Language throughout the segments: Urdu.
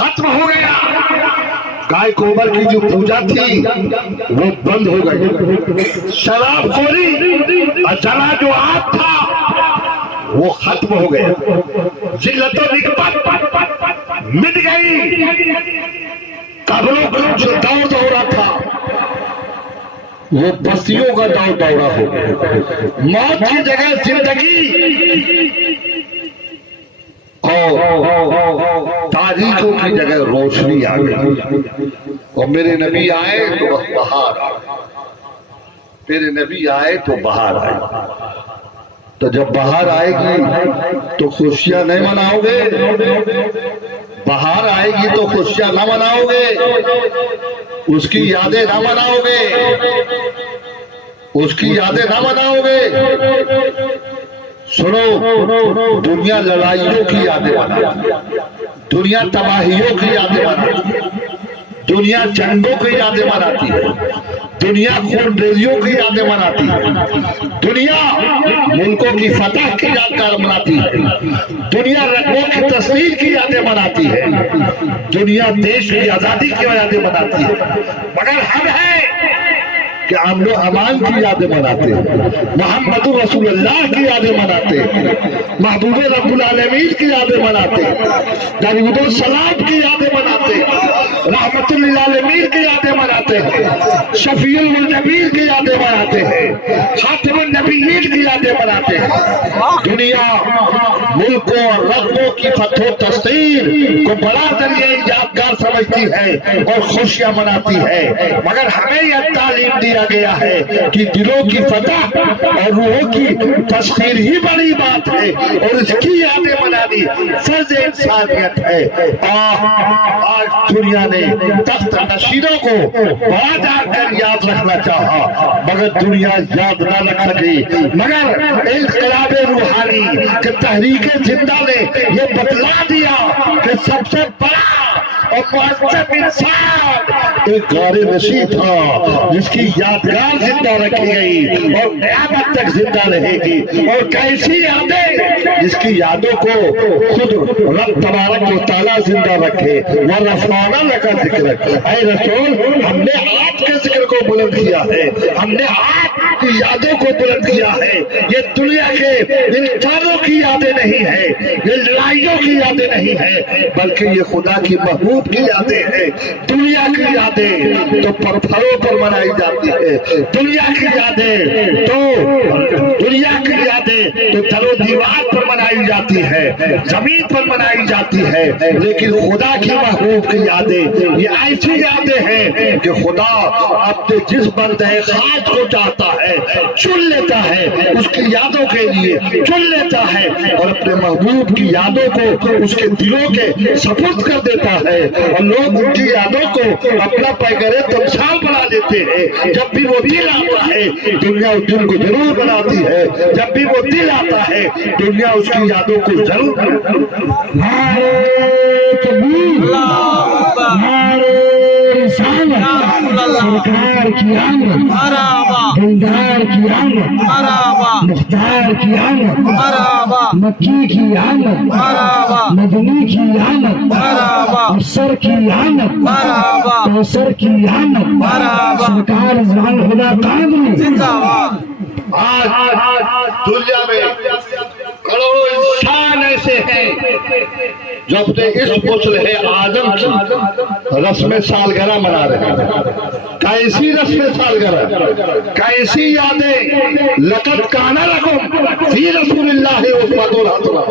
ختم ہو گیا. گائے کوبر کی جو پوجا تھی وہ بند ہو گئی. شراب خوری اور جلا جو آپ تھا وہ ختم ہو گیا. ذلت و نکبت مٹ گئی. قبروں کا جو دور دورہ تھا وہ بستیوں کا دور دورہ ہو گیا. موت کی جگہ زندگی اور تاریخوں کی جگہ روشنی آ گئی. اور میرے نبی آئے تو بہار آئے. میرے نبی آئے تو بہار آئے. تو جب بہار آئے گی تو خوشیاں نہیں مناؤ گے؟ بہار آئے گی تو خوشیاں نہ مناؤ گے؟ اس کی یادیں نہ مناؤ گے؟ اس کی یادیں نہ مناؤ گے؟ سنو، دنیا لڑائیوں کی یادیں مناتی ہے، دنیا تباہیوں کی یادیں مناتی ہے، دنیا جنگوں کی یادیں مناتی ہے، دنیا خون ریزیوں کی یادیں مناتی ہے، دنیا ملکوں کی فتح کی یادگار مناتی ہے، دنیا رنگوں کی تصویر کی یادیں مناتی ہے، دنیا دیش کی آزادی کی یادیں مناتی ہے. مگر ہم ہیں کہ امن و امان کی یادیں مناتے ہیں، محمد رسول اللہ کی یادیں مناتے ہیں، محبوب رب العالمین کی یادیں مناتے ہیں، درود و سلام کی یادیں مناتے ہیں، رحمت للعالمین کی یادیں مناتے ہیں، شفیع النبیین کی یادیں مناتے ہیں، خاتم النبیین کی یادیں مناتے ہیں. دنیا ملکوں اور رقبوں کی فتح و تسخیر کو بڑا ذریعہ یادگار سمجھتی ہے اور خوشیاں مناتی ہے. مگر ہمیں یہ تعلیم دیا گیا ہے کہ دلوں کی فتح اور روحوں کی تسخیر ہی بڑی بات ہے اور اس کی یادیں منانی فرض انسانیت ہے. آج دنیا نے تخت نشینوں کو بڑا جان کر یاد رکھنا چاہا مگر دنیا یاد نہ رکھ سکی. مگر انقلاب روحانی کہ تحریک زندہ نے یہ بتلا دیا کہ سب سے بڑا اور معظم انسان ایک غار نشین تھا جس کی یادگار زندہ رکھی گئی اور قیامت تک زندہ رہے گی. اور کیسی یادیں جس کی یادوں کو خود رب تبارک و تعالیٰ زندہ رکھے. وَرَفَعْنَا لَكَ ذِكْرَكَ. اے رسول، ہم نے آپ کے ذکر کو بلند کیا ہے، ہم نے آپ کی یادوں کو بلند کیا ہے. یہ دنیا کے انسانوں کی یادیں نہیں ہے، یہ لڑائیوں کی یادیں نہیں ہے، بلکہ یہ خدا کی محبوب کی یادیں ہیں. دنیا کی یادیں تو پتھروں پر منائی جاتی ہے، دنیا کی یادیں تو در و دیوار پر منائی جاتی ہے، زمین پر منائی جاتی ہے. لیکن خدا کی محبوب کی یادیں یہ ایسی یادیں ہیں کہ خدا اپنے جس بندے خاص کو چاہتا ہے چن لیتا ہے، اس کی یادوں کے لیے چن لیتا ہے اور اپنے محبوب کی یادوں کو اس کے دلوں کے سپرد کر دیتا ہے. اور لوگ ان کی یادوں کو اپنا پیغرے تمثال بنا لیتے ہیں. جب بھی وہ دل آتا ہے دنیا اس دل کو ضرور بناتی ہے، جب بھی وہ دل آتا ہے دنیا اس کی یادوں کو ضرور بناتی سرکار کی آمد، دلدار کی آمد، مختار کی آمد، مکی کی آمد، مدنی کی آمد، افسر کی آمد، کوثر کی آمد، سرکار رضوان خدا قادری. آج دنیا میں کروڑوں انسان ایسے ہیں جو اپنے اس مصلح اعظم کی رسم سالگرہ منا رہے ہیں. کیسی رسم سالگرہ، کیسی یادیں. لقد کان لکم فی رسول اللہ اسوۃ حسنہ.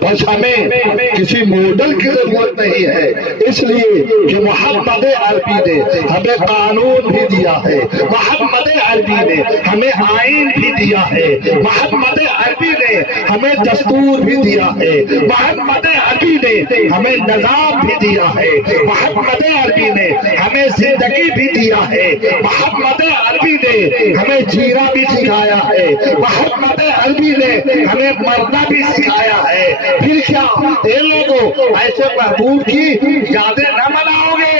بس ہمیں کسی ماڈل کی ضرورت نہیں ہے، اس لیے کہ محمد عربی نے ہمیں قانون بھی دیا ہے، محمد عربی نے ہمیں آئین بھی دیا ہے، محمد عربی نے ہمیں دستور بھی دیا ہے، محمد عربی نے ہمیں نظام بھی دیا ہے، محمد عربی نے ہمیں زندگی بھی دیا ہے، محمد عربی نے ہمیں جینا بھی سکھایا ہے، محمد عربی نے ہمیں مرنا بھی سکھایا ہے. پھر کیا اے لوگوں ایسے محبوب کی یادیں نہ مناؤ گے؟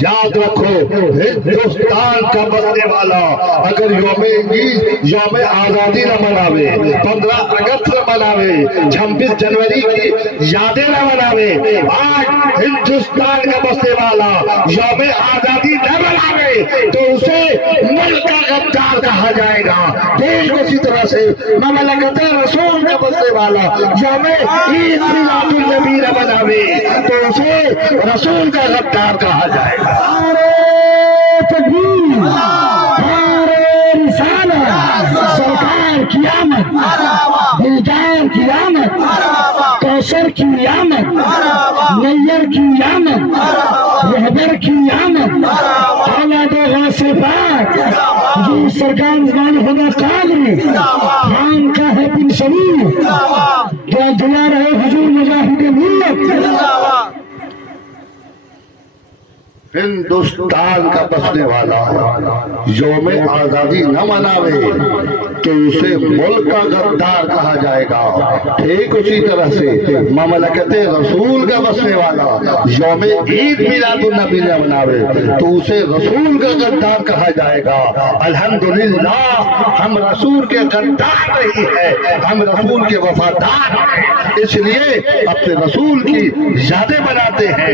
یاد رکھو ہندوستان کا بسنے والا اگر یوم آزادی نہ مناوے، 15 اگست نہ مناوے، 26 جنوری کی یادیں نہ مناوے، آج ہندوستان کا بسنے والا یوم آزادی نہ مناوے تو اسے ملک کا غدار کہا جائے گا۔ ٹھیک اسی طرح سے مملکت رسول کا بسنے والا یوم عید میلاد النبی نہ مناوے تو اسے رسول کا غدار کہا جائے گا۔ تکبیر، نعرہ رسالت، سرکار کی آمد، دلدار کی آمد، کوثر کی آمد، نیر کی آمد، رہبر کی آمد، اولاد غوث پاک حضور سرکار زمان خدا قادری خان کا ہے پن شریف جو دعا رہے حضور مجاہد ملت۔ ہندوستان کا بسنے والا یوم آزادی نہ مناوے تو اسے ملک کا غدار کہا جائے گا۔ ٹھیک اسی طرح سے مملکت رسول کا بسنے والا یوم عید میلاد النبی نہ مناوے تو اسے رسول کا غدار کہا جائے گا۔ الحمدللہ ہم رسول کے غدار نہیں ہے، ہم رسول کے وفادار ہیں، اس لیے اپنے رسول کی یادیں بناتے ہیں،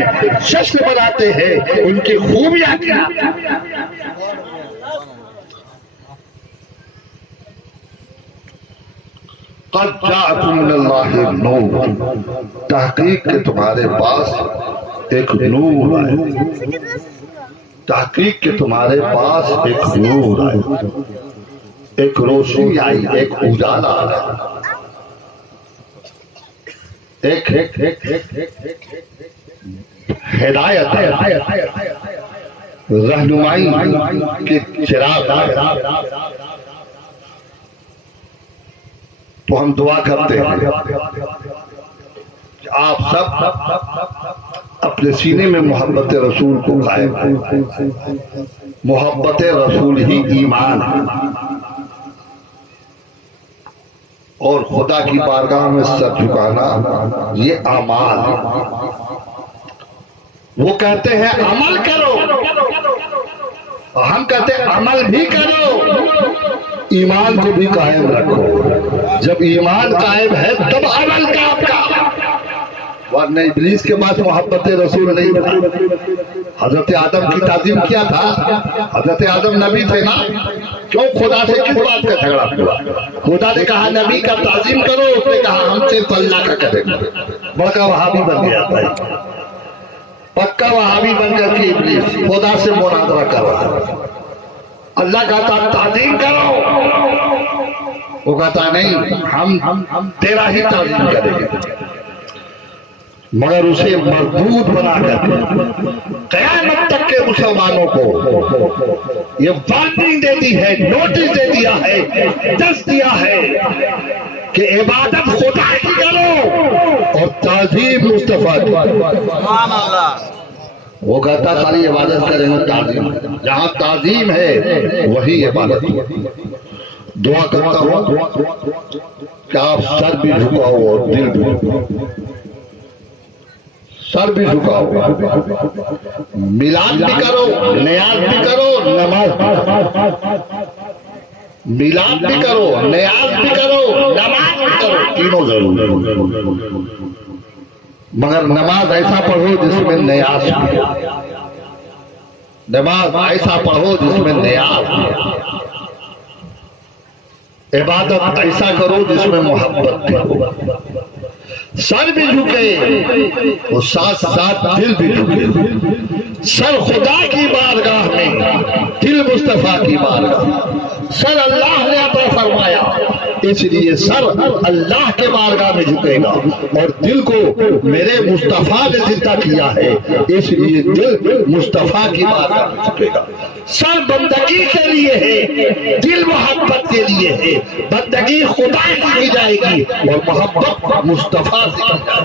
جشن بناتے ہیں، ان کی خوبیاں کیا۔ قد جاءکم من اللہ نور، تحقیق کہ تمہارے پاس ایک نور آئے، تحقیق کہ تمہارے پاس ایک نور آئے، ایک روشنی آئی، ایک اجالا آیا، ایک ہدایت رہنمائی کے چراغ آئے۔ تو ہم دعا کرتے ہیں کہ آپ سب اپنے سینے میں محبت رسول کو قائم کریں۔ محبت رسول ہی ایمان ہے اور خدا کی بارگاہ میں سر جھکانا یہ اعمال ہے۔ وہ کہتے ہیں عمل کرو، ہم کہتے ہیں عمل بھی کرو، ایمان کو بھی قائم رکھو۔ جب ایمان قائم ہے تب عمل کام کا، ورنہ ابلیس کے پاس محبت رسول نہیں تھا۔ حضرت آدم کی تعظیم کیا تھا؟ حضرت آدم نبی تھے نا، کیوں خدا سے کس بات کا جھگڑا ہوا؟ خدا نے کہا نبی کا تعظیم کرو، اس نے کہا ہم صرف اللہ کا کریں گے۔ بڑکا وہابی بن گیا تھا، پکا وہابی بن کر کے ابلیس خدا سے مناظرہ کر رہا ہے۔ اللہ کہتا تعظیم کرو، وہ کہتا نہیں ہم تیرا ہی تعظیم کریں گے، مگر اسے مردود بنا کر قیامت تک کے مسلمانوں کو یہ وارننگ دے دی ہے، نوٹس دے دیا ہے، دس دیا ہے کہ عبادت خدا کی کرو اور تعظیم مصطفیٰ کی۔ سبحان اللہ۔ وہ کہتا خالی عبادت کریں گے، تعظیم جہاں تعظیم ہے وہی عبادت۔ دعا کرتا ہوں کہ آپ سر بھی جھکاؤ اور دل بھی جھکاؤ، سر بھی جھکاؤ، میلاد بھی کرو، نیاز بھی کرو، نماز میلاد بھی کرو، نیاز بھی کرو، نماز بھی کرو، تینوں ضرور، مگر نماز ایسا پڑھو جس میں نیاز بھی، نماز ایسا پڑھو جس میں نیاز بھی، عبادت ایسا کرو جس میں محبت بھی، سر بھی جھکے اور ساتھ ساتھ دل بھی جھکے، سر خدا کی بارگاہ میں، دل مصطفیٰ کی بارگاہ۔ سر اللہ نے عطا فرمایا، اس لیے سر اللہ کے بارگاہ میں جھکے گا، اور دل کو میرے مصطفیٰ نے زندہ کیا ہے، اس لیے دل مصطفیٰ کی بارگاہ میں جھکے گا۔ سر بندگی کے لیے ہے، دل محبت کے لیے ہے، بندگی خدا کی جائے گی اور محبت مصطفیٰ سے کی جائے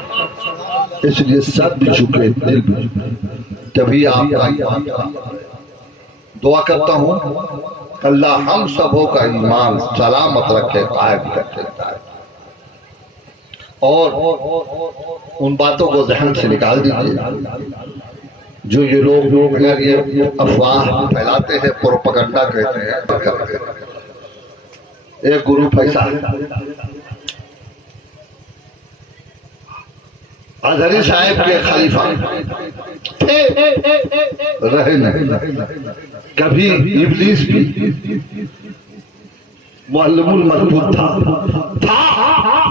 گی، اس لیے سر بھی جھکے، دل بھی جھکے، تبھی آپ دعا کرتا ہوں اللہ ہم سبوں کا ایمان سلامت رکھے، قائم رکھے، اور ان باتوں کو ذہن سے نکال دیجیے جو یہ لوگ اگر یہ افواہ پھیلاتے ہیں، پروپیگنڈا کہتے ہیں، کرتے ہیں۔ ایک گروپ ایسا ہے اظہری صاحب کے خلیفہ تھے رہے نہیں، کبھی ابلیس بھی معلم الملکوت تھا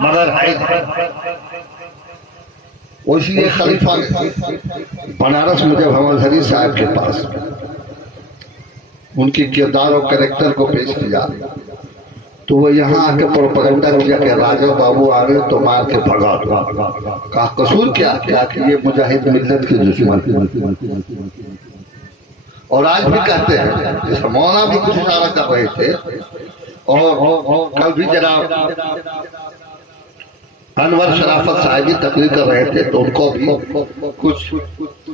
مگر ہے، اسی ایک خلیفہ بنارس میں جب ہم اظہری صاحب کے پاس ان کی کردار اور کریکٹر کو پیش کیا تو وہ یہاں آ کے پروپیگنڈا کیا کہ راجہ بابو آ گئے تو مار کے بھگا دو۔ کہا قصور کیا کہ یہ مجاہد ملت کے دشمن، اور آج بھی کہتے ہیں، جیسے مولانا بھی کچھ اشارہ کر رہے تھے، اور کل بھی جناب انور شرافت صاحبی تقریر کر رہے تھے تو ان کو بھی کچھ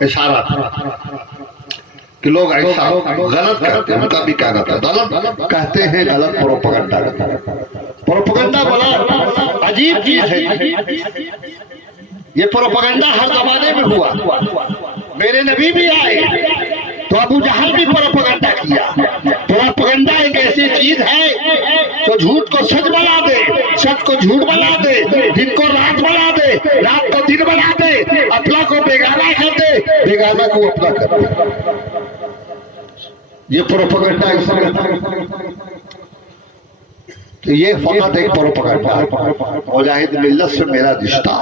اشارہ تھا کہ لوگ ایسا غلط کرتے ہیں، ان کا بھی کہنا تھا غلط کہتے ہیں، غلط پروپیگنڈا۔ پروپیگنڈا بڑا عجیب چیز ہے، یہ پروپیگنڈا ہر زمانے میں ہوا، میرے نبی بھی آئے تو ابو جہل بھی پروپیگنڈا کیا۔ پروپیگنڈا ایک ایسی چیز ہے تو جھوٹ کو سچ بنا دے، سچ کو جھوٹ بنا دے، دن کو رات بنا دے، رات کو دن بنا دے، اپنا کو بیگانہ کر دے، بیگانہ کو اپنا کر دے۔ یہ پروپیگنڈا اس میں تو یہ فقط ایک پروپیگنڈا ہے۔ مجاہد ملت سے میرا رشتہ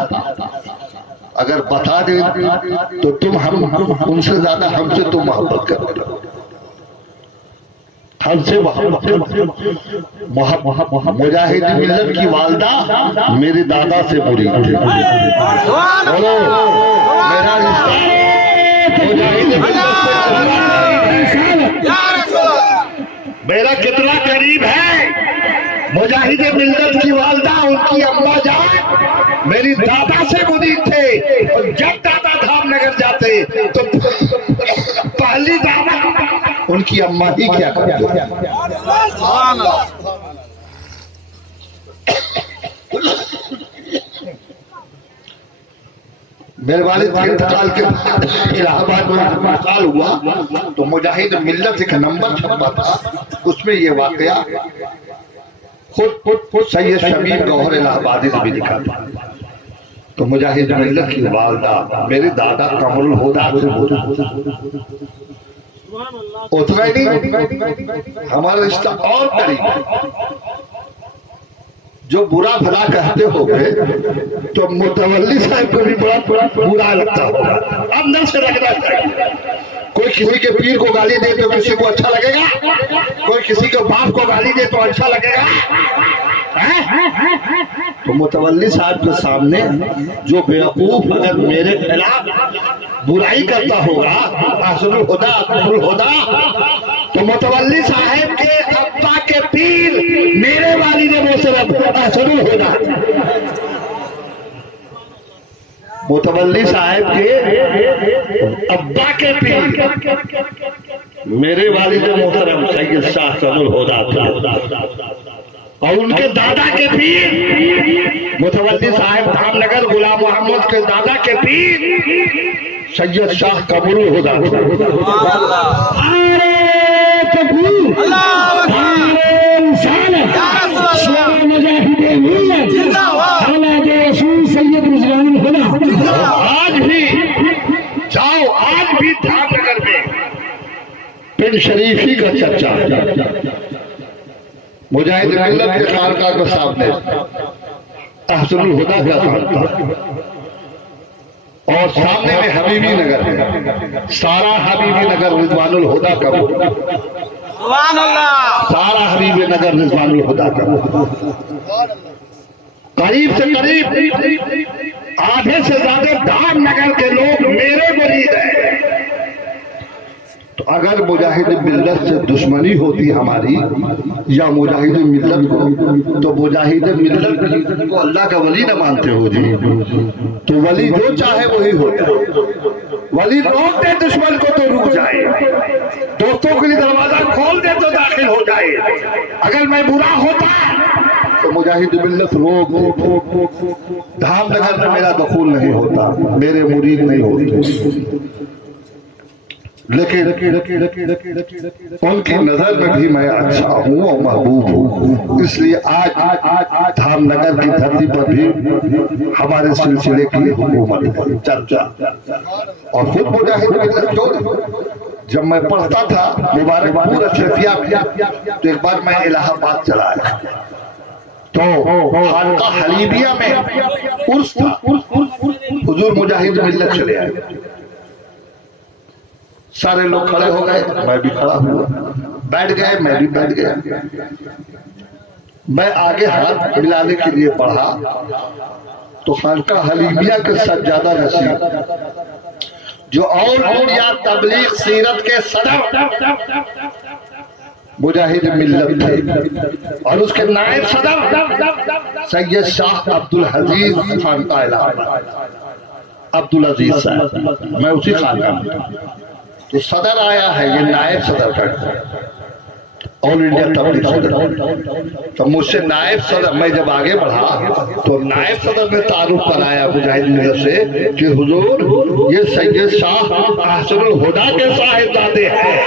اگر بتا دے تو تم ہم ان سے زیادہ ہم سے تم محبت کرتے ہو، ہم سے مجاہد ملت کی والدہ میرے دادا سے بری تھی۔ بولو میرا رشتہ مجاہد ملت سے میرا کتنا قریب ہے۔ مجاہد ملت کی والدہ ان کی اماں جان میری دادا سے مرید تھے، اور جب دادا دھام نگر جاتے تو پہلی دعوت ان کی اماں ہی کیا کرتے۔ میرے والد کے انتقال کے بعد الہ آباد میں انتقال ہوا تو مجاہد ملت ایک نمبر چھپا تھا، اس میں یہ واقعہ خود سید شبیر گوہر الہ آبادی نے بھی لکھا تھا۔ تو مجاہد ملت کی والدہ میرے دادا قمر الہدی سے بری، اتنا ہی نہیں ہمارا رشتہ اور قریب ہے۔ جو برا بھلا کہتے ہو گے تو متولی صاحب کو بھی بڑا برا لگتا ہوگا، اندر سے لگنا چاہیے۔ کوئی کسی کے پیر کو گالی دے تو کسی کو اچھا لگے گا، کوئی کسی کے باپ کو گالی دے تو اچھا لگے گا۔ تو متولی صاحب کے سامنے جو بیوقوف اگر میرے خلاف برائی کرتا ہوگا احسن الہدی اکمل الہدی، تو متولی صاحب کے ابا کے پیر میرے والد محترم احسن الہدی، متولی صاحب کے ابا کے پیر میرے والد محترم سید شاہ احسن الہدی، اور ان کے دادا کے پیر متولی صاحب دھام نگر غلام محمد کے دادا کے پیر سید شاہ قمر الہدی۔ آج بھی جاؤ، آج بھی دھام نگر میں پنڈ شریفی کا چرچا ہے۔ مجاہد ملت کے خانقاہ کے سامنے احسن الہدی کا خانقاہ، اور سامنے میں حبیبی نگر ہے، سارا حبیبی نگر رضوان الہدی کا، سبحان اللہ، سارا حبیبی نگر رضوان الہدی کا۔ قریب سے قریب آدھے سے زیادہ دھام نگر کے لوگ میرے مرید ہیں۔ تو اگر مجاہد ملت سے دشمنی ہوتی ہماری یا مجاہد ملت کو، تو مجاہد ملت کو اللہ کا ولی نہ مانتے ہو جی؟ تو ولی جو چاہے وہی ہوتا، ولی روک دے دشمن کو تو رک جائے، دوستوں کے لیے دروازہ کھول دے تو داخل ہو جائے۔ اگر میں برا ہوتا تو مجاہد ملت روک دے، دھام نگر میں میرا دخول نہیں ہوتا، میرے مرید نہیں ہوتے۔ لیکن ان کی نظر میں بھی میں اچھا ہوں اور محبوب ہوں، اس لیے آج دھام نگر کی دھرتی پر بھی ہمارے سلسلے کی حکومت ہے، چرچا اور خود مجاہد ملت جو جب میں پڑھتا تھا مبارک پور اشرفیہ میں تو ایک بار میں الہ آباد چلا آیا تو خانقاہ حلیبیہ میں عرس تھا، حضور مجاہد ملت چلے آئے، سارے لوگ کھڑے ہو گئے، میں بھی کھڑا ہوا، بیٹھ گئے، میں بھی بیٹھ گیا، میں آگے ہاتھ ملانے کے لیے پڑھا تو خانقاہ حلیبیہ کے سجادہ نشین جو اور دنیا تبلیغ سیرت کے صدر مجاہد ملت تھے اور اس کے نائب صدر سید شاہ عبدالعزیز خانقاہ الہ آباد، عبدالعزیز صاحب، میں اسی خانقاہ میں تو صدر آیا ہے، یہ نائب صدر کرتا ہے، آل انڈیا تبلیغ صدر، تو مجھ سے نائب صدر، میں جب آگے بڑھا تو نائب صدر نے تعارف کرایا مجاہد ملت سے کہ حضور یہ سید شاہ احسن الہدا کے صاحبزادے ہیں،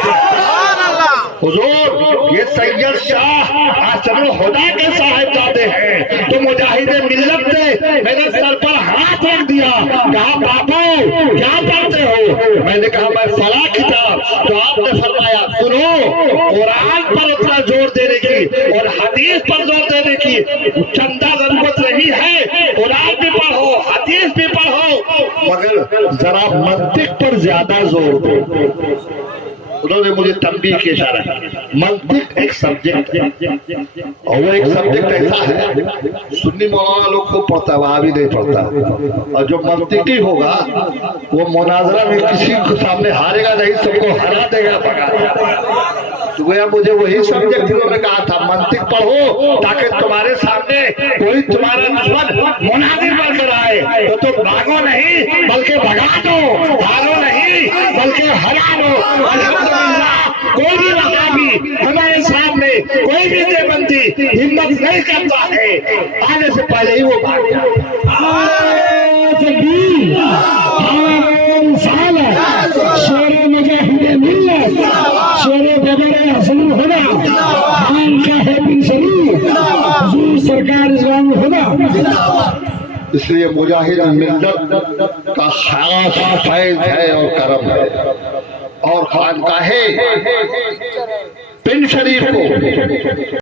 حضور یہ سید شاہ احسن الہدا کے صاحبزادے ہیں، تو مجاہد ملت نے میرے سر پر ہاتھ رکھ دیا، کہا بابو کیا پڑھتے ہو؟ میں نے کہا میں فلاں کتاب، تو آپ نے فرمایا سنو، قرآن پر اتنا زور دینے کی اور حدیث پر زور دینے کی چندہ ضرورت نہیں ہے، قرآن بھی پڑھو حدیث بھی پڑھو مگر ذرا منطق پر زیادہ زور دو۔ انہوں نے مجھے تنبیہ کی اشارہ کیا، منطق ایک سبجیکٹ ہے اور وہ ایک سبجیکٹ ایسا ہے سنی مولانا لوگ کو پڑھتا ہے، وہاں بھی نہیں پڑھتا، اور جو منطقی ہوگا وہ مناظرہ میں کسی کے سامنے ہارے گا نہیں، سب کو ہرا دے گا، بھگا دے گا۔ تو گویا مجھے وہی سبجیکٹ انہوں نے کہا تھا منطق پڑھو تاکہ تمہارے سامنے کوئی تمہارا دشمن مناظر بن کر آئے تو تم بھاگو نہیں بلکہ بھگا دو، ہارو نہیں بلکہ ہرا دو۔ الحمدللہ کوئی بھی وہابی ہمارے سامنے کوئی بھی دیوبندی ہمت نہیں کرتا ہے، آنے سے پہلے ہی وہ بھاگ شیر مجاہد ملت، شیر بدر حسن الہدا، خانقاہ بن سلیم، حضور سرکار اسلام الہدا۔ اس لیے مجاہد ملت کا خاص فیض ہے اور کرم ہے، اور خانقاہ بن شریف کو